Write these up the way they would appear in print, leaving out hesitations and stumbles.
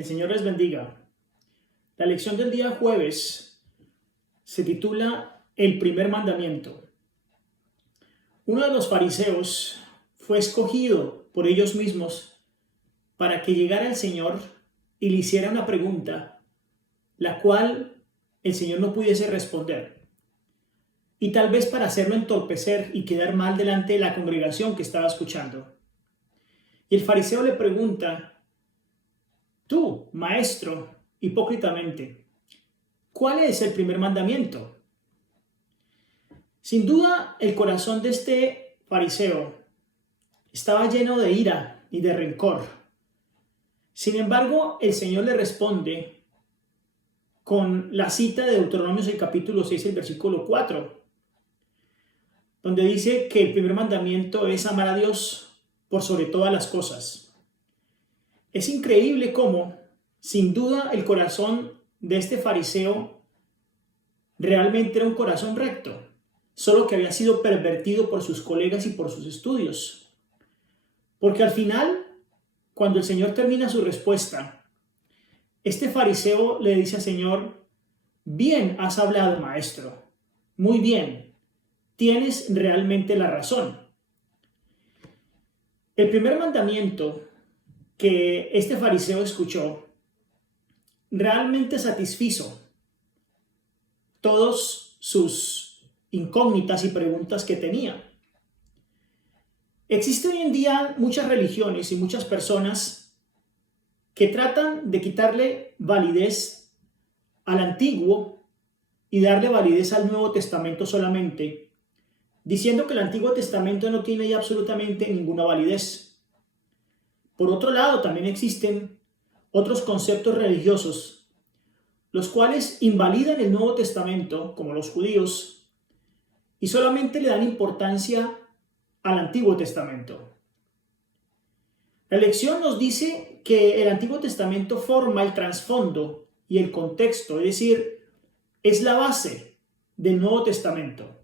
Que el Señor les bendiga. La lección del día jueves se titula El primer mandamiento. Uno de los fariseos fue escogido por ellos mismos para que llegara el Señor y le hiciera una pregunta, la cual el Señor no pudiese responder. Y tal vez para hacerlo entorpecer y quedar mal delante de la congregación que estaba escuchando. Y el fariseo le pregunta: tú, maestro, hipócritamente, ¿cuál es el primer mandamiento? Sin duda, el corazón de este fariseo estaba lleno de ira y de rencor. Sin embargo, el Señor le responde con la cita de Deuteronomio, el capítulo 6, el versículo 4, donde dice que el primer mandamiento es amar a Dios por sobre todas las cosas. Es increíble cómo, sin duda, el corazón de este fariseo realmente era un corazón recto, solo que había sido pervertido por sus colegas y por sus estudios. Porque al final, cuando el Señor termina su respuesta, este fariseo le dice al Señor: bien has hablado, maestro, muy bien, tienes realmente la razón. El primer mandamiento que este fariseo escuchó realmente satisfizo todos sus incógnitas y preguntas que tenía. Existen hoy en día muchas religiones y muchas personas que tratan de quitarle validez al Antiguo y darle validez al Nuevo Testamento solamente, diciendo que el Antiguo Testamento no tiene ya absolutamente ninguna validez. Por otro lado, también existen otros conceptos religiosos, los cuales invalidan el Nuevo Testamento, como los judíos, y solamente le dan importancia al Antiguo Testamento. La lección nos dice que el Antiguo Testamento forma el trasfondo y el contexto, es decir, es la base del Nuevo Testamento.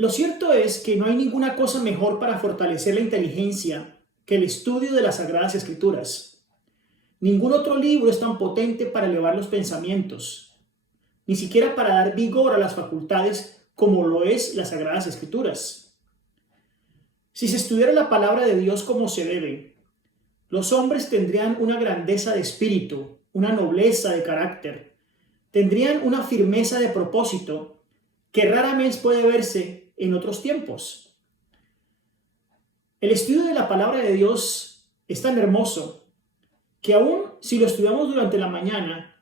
Lo cierto es que no hay ninguna cosa mejor para fortalecer la inteligencia que el estudio de las Sagradas Escrituras. Ningún otro libro es tan potente para elevar los pensamientos, ni siquiera para dar vigor a las facultades como lo es las Sagradas Escrituras. Si se estudiara la palabra de Dios como se debe, los hombres tendrían una grandeza de espíritu, una nobleza de carácter, tendrían una firmeza de propósito que rara vez puede verse en otros tiempos. El estudio de la palabra de Dios es tan hermoso que aún si lo estudiamos durante la mañana,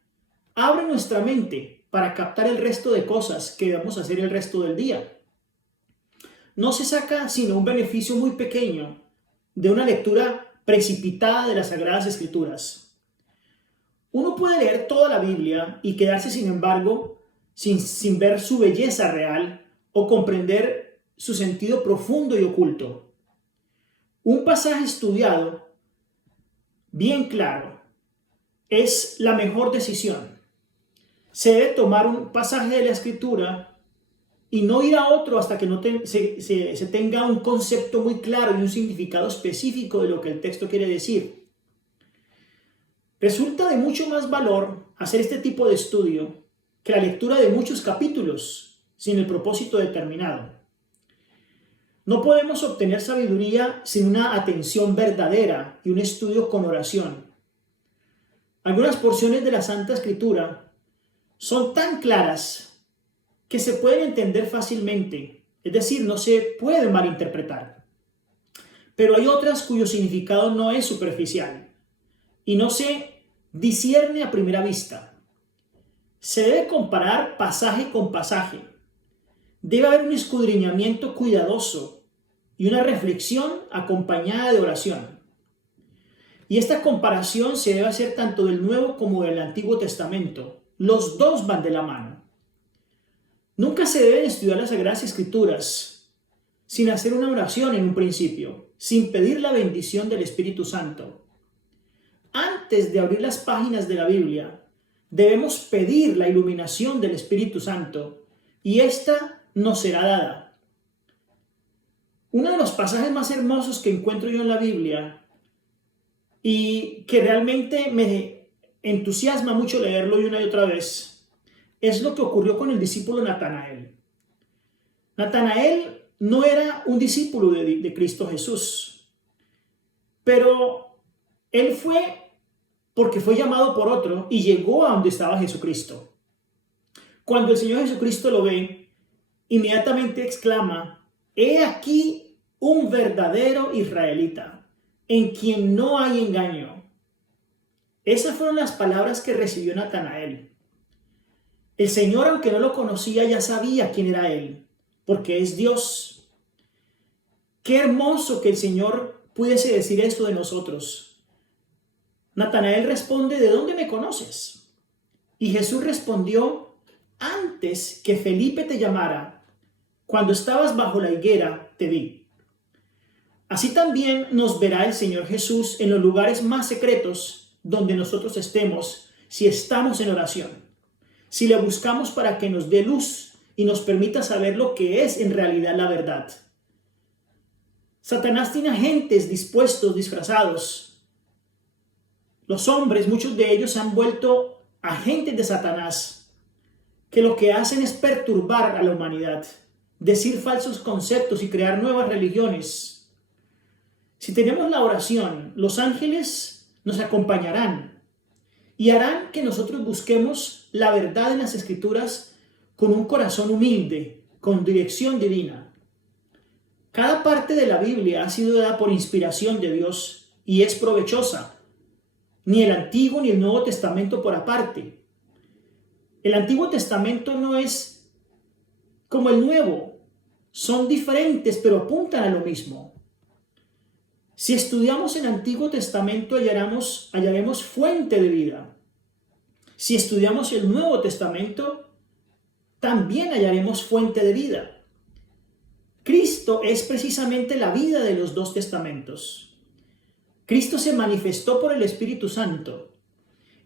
abre nuestra mente para captar el resto de cosas que debemos hacer el resto del día. No se saca sino un beneficio muy pequeño de una lectura precipitada de las Sagradas Escrituras. Uno puede leer toda la Biblia y quedarse, sin embargo, sin ver su belleza real o comprender su sentido profundo y oculto. Un pasaje estudiado bien claro es la mejor decisión. Se debe tomar un pasaje de la Escritura y no ir a otro hasta que se tenga un concepto muy claro y un significado específico de lo que el texto quiere decir. Resulta de mucho más valor hacer este tipo de estudio que la lectura de muchos capítulos sin el propósito determinado. No podemos obtener sabiduría sin una atención verdadera y un estudio con oración. Algunas porciones de la Santa Escritura son tan claras que se pueden entender fácilmente, es decir, no se pueden malinterpretar. Pero hay otras cuyo significado no es superficial y no se discierne a primera vista. Se debe comparar pasaje con pasaje. Debe haber un escudriñamiento cuidadoso y una reflexión acompañada de oración. Y esta comparación se debe hacer tanto del Nuevo como del Antiguo Testamento. Los dos van de la mano. Nunca se deben estudiar las Sagradas Escrituras sin hacer una oración en un principio, sin pedir la bendición del Espíritu Santo. Antes de abrir las páginas de la Biblia, debemos pedir la iluminación del Espíritu Santo y esta nos será dada. Uno de los pasajes más hermosos que encuentro yo en la Biblia y que realmente me entusiasma mucho leerlo una y otra vez, es lo que ocurrió con el discípulo Natanael. Natanael no era un discípulo de Cristo Jesús, pero él fue porque fue llamado por otro y llegó a donde estaba Jesucristo. Cuando el Señor Jesucristo lo ve, inmediatamente exclama: «He aquí un verdadero israelita, en quien no hay engaño». Esas fueron las palabras que recibió Natanael. El Señor, aunque no lo conocía, ya sabía quién era él, porque es Dios. Qué hermoso que el Señor pudiese decir esto de nosotros. Natanael responde: «¿De dónde me conoces?». Y Jesús respondió: «Antes que Felipe te llamara, cuando estabas bajo la higuera, te vi». Así también nos verá el Señor Jesús en los lugares más secretos donde nosotros estemos, si estamos en oración, si le buscamos para que nos dé luz y nos permita saber lo que es en realidad la verdad. Satanás tiene agentes disfrazados. Los hombres, muchos de ellos se han vuelto agentes de Satanás, que lo que hacen es perturbar a la humanidad, decir falsos conceptos y crear nuevas religiones. Si tenemos la oración, los ángeles nos acompañarán y harán que nosotros busquemos la verdad en las Escrituras con un corazón humilde, con dirección divina. Cada parte de la Biblia ha sido dada por inspiración de Dios y es provechosa. Ni el Antiguo ni el Nuevo Testamento por aparte. El Antiguo Testamento no es como el Nuevo. Son diferentes, pero apuntan a lo mismo. Si estudiamos el Antiguo Testamento, hallaremos fuente de vida. Si estudiamos el Nuevo Testamento, también hallaremos fuente de vida. Cristo es precisamente la vida de los dos testamentos. Cristo se manifestó por el Espíritu Santo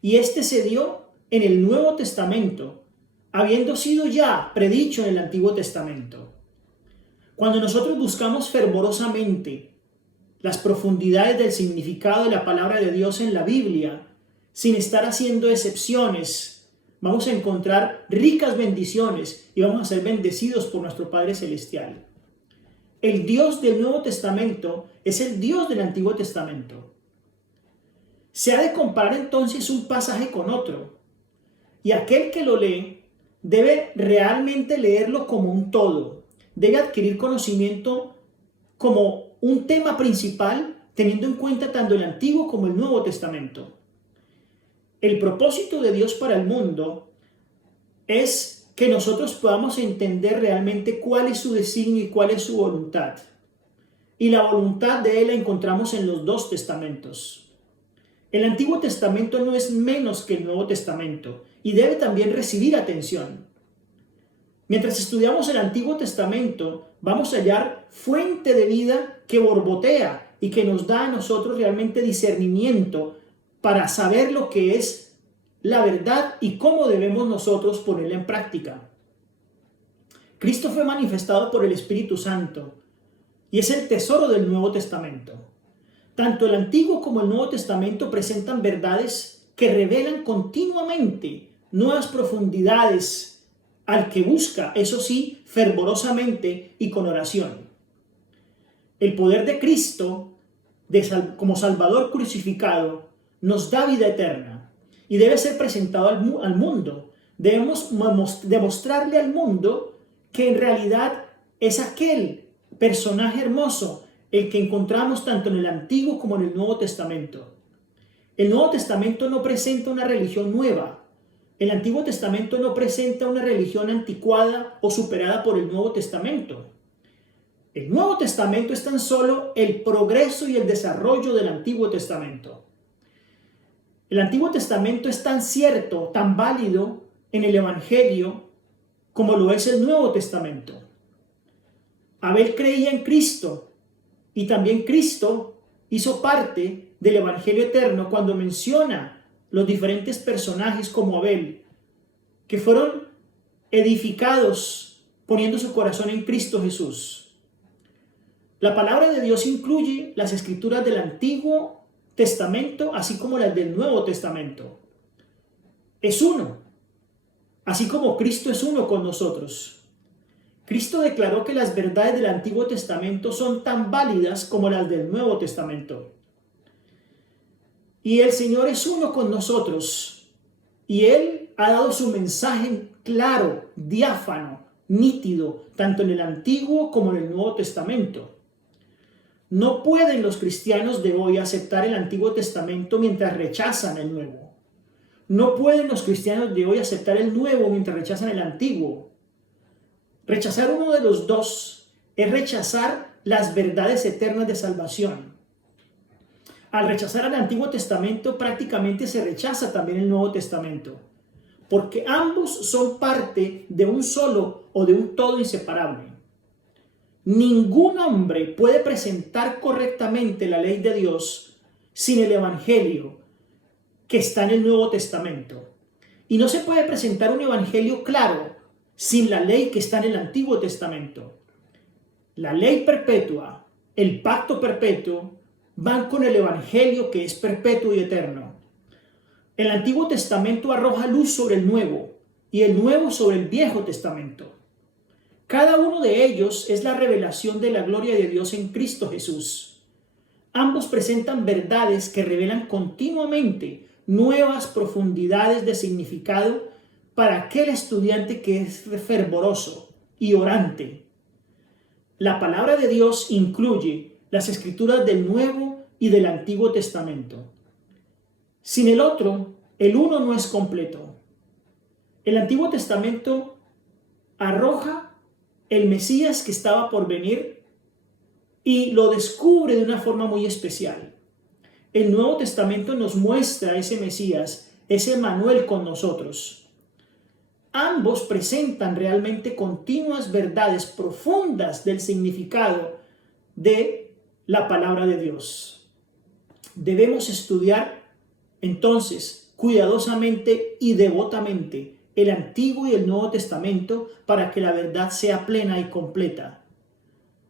y este se dio en el Nuevo Testamento, habiendo sido ya predicho en el Antiguo Testamento. Cuando nosotros buscamos fervorosamente las profundidades del significado de la palabra de Dios en la Biblia, sin estar haciendo excepciones, vamos a encontrar ricas bendiciones y vamos a ser bendecidos por nuestro Padre Celestial. El Dios del Nuevo Testamento es el Dios del Antiguo Testamento. Se ha de comparar entonces un pasaje con otro, y aquel que lo lee debe realmente leerlo como un todo, debe adquirir conocimiento como un tema principal, teniendo en cuenta tanto el Antiguo como el Nuevo Testamento. El propósito de Dios para el mundo es que nosotros podamos entender realmente cuál es su designio y cuál es su voluntad. Y la voluntad de Él la encontramos en los dos testamentos. El Antiguo Testamento no es menos que el Nuevo Testamento y debe también recibir atención. Mientras estudiamos el Antiguo Testamento, vamos a hallar fuente de vida que borbotea y que nos da a nosotros realmente discernimiento para saber lo que es la verdad y cómo debemos nosotros ponerla en práctica. Cristo fue manifestado por el Espíritu Santo y es el tesoro del Nuevo Testamento. Tanto el Antiguo como el Nuevo Testamento presentan verdades que revelan continuamente nuevas profundidades al que busca, eso sí, fervorosamente y con oración. El poder de Cristo como Salvador crucificado nos da vida eterna y debe ser presentado al mundo. Debemos demostrarle al mundo que en realidad es aquel personaje hermoso el que encontramos tanto en el Antiguo como en el Nuevo Testamento. El Nuevo Testamento no presenta una religión nueva. El Antiguo Testamento no presenta una religión anticuada o superada por el Nuevo Testamento. El Nuevo Testamento es tan solo el progreso y el desarrollo del Antiguo Testamento. El Antiguo Testamento es tan cierto, tan válido en el Evangelio como lo es el Nuevo Testamento. Abel creía en Cristo y también Cristo hizo parte del Evangelio eterno cuando menciona los diferentes personajes como Abel, que fueron edificados poniendo su corazón en Cristo Jesús. La palabra de Dios incluye las escrituras del Antiguo Testamento, así como las del Nuevo Testamento. Es uno, así como Cristo es uno con nosotros. Cristo declaró que las verdades del Antiguo Testamento son tan válidas como las del Nuevo Testamento. Y el Señor es uno con nosotros. Y Él ha dado su mensaje claro, diáfano, nítido, tanto en el Antiguo como en el Nuevo Testamento. No pueden los cristianos de hoy aceptar el Antiguo Testamento mientras rechazan el Nuevo. No pueden los cristianos de hoy aceptar el Nuevo mientras rechazan el Antiguo. Rechazar uno de los dos es rechazar las verdades eternas de salvación. Al rechazar el Antiguo Testamento, prácticamente se rechaza también el Nuevo Testamento, porque ambos son parte de un solo o de un todo inseparable. Ningún hombre puede presentar correctamente la ley de Dios sin el Evangelio que está en el Nuevo Testamento. Y no se puede presentar un Evangelio claro sin la ley que está en el Antiguo Testamento. La ley perpetua, el pacto perpetuo, van con el Evangelio que es perpetuo y eterno. El Antiguo Testamento arroja luz sobre el Nuevo y el Nuevo sobre el Viejo Testamento. Cada uno de ellos es la revelación de la gloria de Dios en Cristo Jesús. Ambos presentan verdades que revelan continuamente nuevas profundidades de significado para aquel estudiante que es fervoroso y orante. La palabra de Dios incluye las escrituras del Nuevo y del Antiguo Testamento. Sin el otro, el uno no es completo. El Antiguo Testamento arroja el Mesías que estaba por venir y lo descubre de una forma muy especial. El Nuevo Testamento nos muestra ese Mesías, ese Emmanuel con nosotros. Ambos presentan realmente continuas verdades profundas del significado de la palabra de Dios. Debemos estudiar entonces cuidadosamente y devotamente el Antiguo y el Nuevo Testamento para que la verdad sea plena y completa.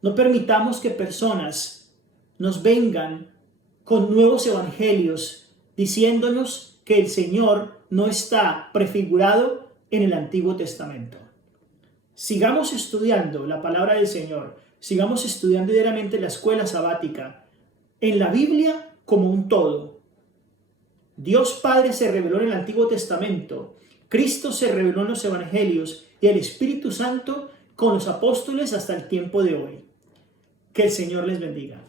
No permitamos que personas nos vengan con nuevos evangelios diciéndonos que el Señor no está prefigurado en el Antiguo Testamento. Sigamos estudiando la palabra del Señor, sigamos estudiando diariamente la escuela sabática, en la Biblia como un todo. Dios Padre se reveló en el Antiguo Testamento, Cristo se reveló en los Evangelios y el Espíritu Santo con los apóstoles hasta el tiempo de hoy. Que el Señor les bendiga.